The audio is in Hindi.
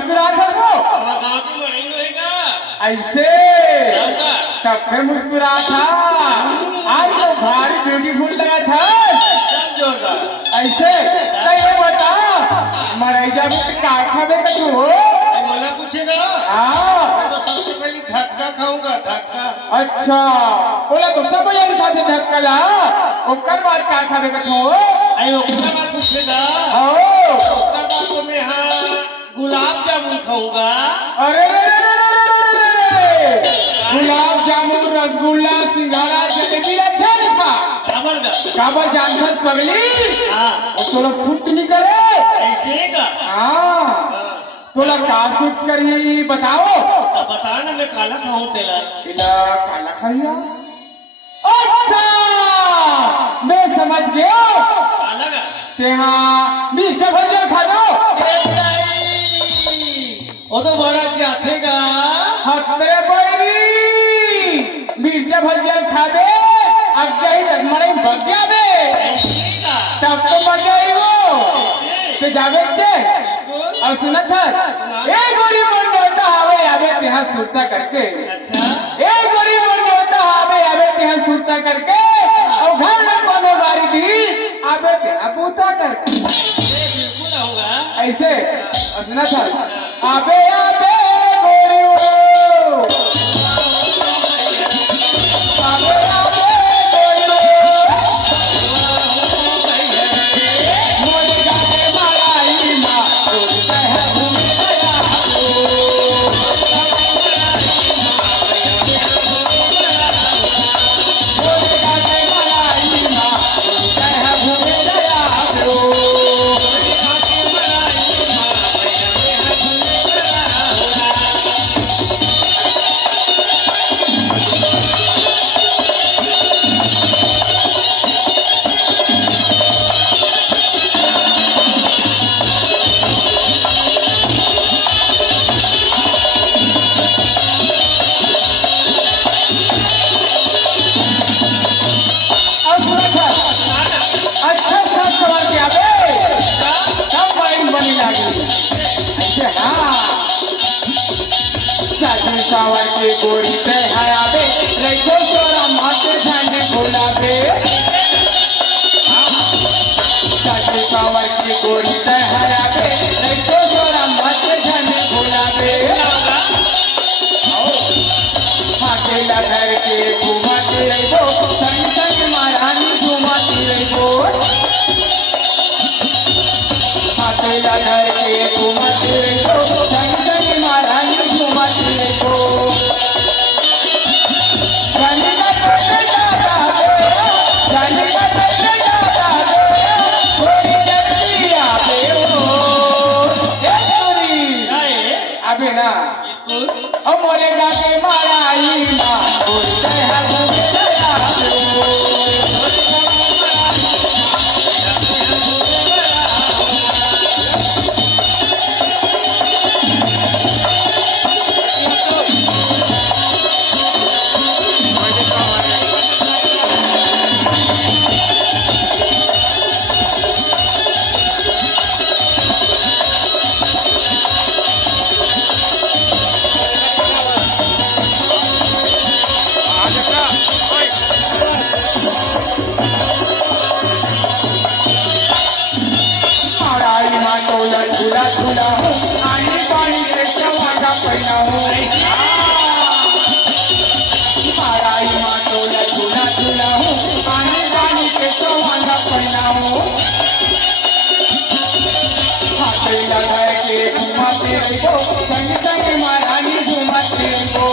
मुस्कुरात है वो ऐसे तब फिर मुस्कुरा था। आज तो भारी ब्यूटीफुल लगा था ऐसे। तो ये बता मरैजा में क्या खावे का तू हो? मला पूछेगा हाँ तो सबसे पहले धक्का खाऊंगा धक्का। अच्छा बोला तो सब यही खाते धक्का ला ओकर बाद क्या खावे का तू हो? आई ओकरा बात पूछेगा ओ ओकरा बात तो मैं हाँ गुलाब जामुन खाऊंगा। अरे रे रे रे रे रे रे गुलाब जामुन रसगुल्ला सिंघाड़ा जलेबी अच्छा नहीं था काबर जानत पगली हाँ और थोड़ा सूट निकले ऐसे का हाँ तोला का सूट करी बताओ। अब बता ना मैं काला खाऊं तेला इला काला खाइया। अच्छा मैं समझ गया काला का तेहा मिर्चा भजिया खा लो। वो तो बड़ा क्या थेगा हत्ते बड़ी मिर्चा भजिया खा दे अब गई तक मरे बग्या बे ऐसे का तब तो मजा ही वो ते जावे चे और सुनत है एक गोरी मन होता हवे आवे तेहा सुरता करके। अच्छा एक गोरी मन होता हवे आवे तेहा सुरता करके और घर में कोनो गाड़ी दी आवे तेहा पूता करके बिल्कुल होगा ऐसे और सुनत है आवे आवे गोरी वो आवे आवे गोरी वो मोर गाने मालाई माँ रोता है घूमे गया मोर गाने मालाई माँ रोता है घूमे गया अच्छा सब सवाल क्या बे सब बड़ी बनी लागी ऐसे हाँ साथी सावर के गोरी पे हया बे रखो तोरा माथे झंडे भोला बे साथी सावर के गोरी पे हया बे रखो तोरा माथे झंडे भोला बे अकेला घर के घुमाती रहो संग संग महारानी घुमाती रहो अकेला घर के घुमाती रहो संग संग महारानी घुमाती रहो जाने का पैसे जाता दो जाने का पैसे जाता दो थोड़ी जल्दी आवे हो ये अबे ना ओ मोरे गाके माराई माँ बोलते हैं घूमे गया माराई माँ टोला झूला झूला हूँ आनी पानी के चवागा पैना हूँ माराई माँ टोला झूला झूला हूँ आनी पानी के चवागा पैना हूँ अकेला घर के घुमाते रहो संग संग महारानी घुमाते रहो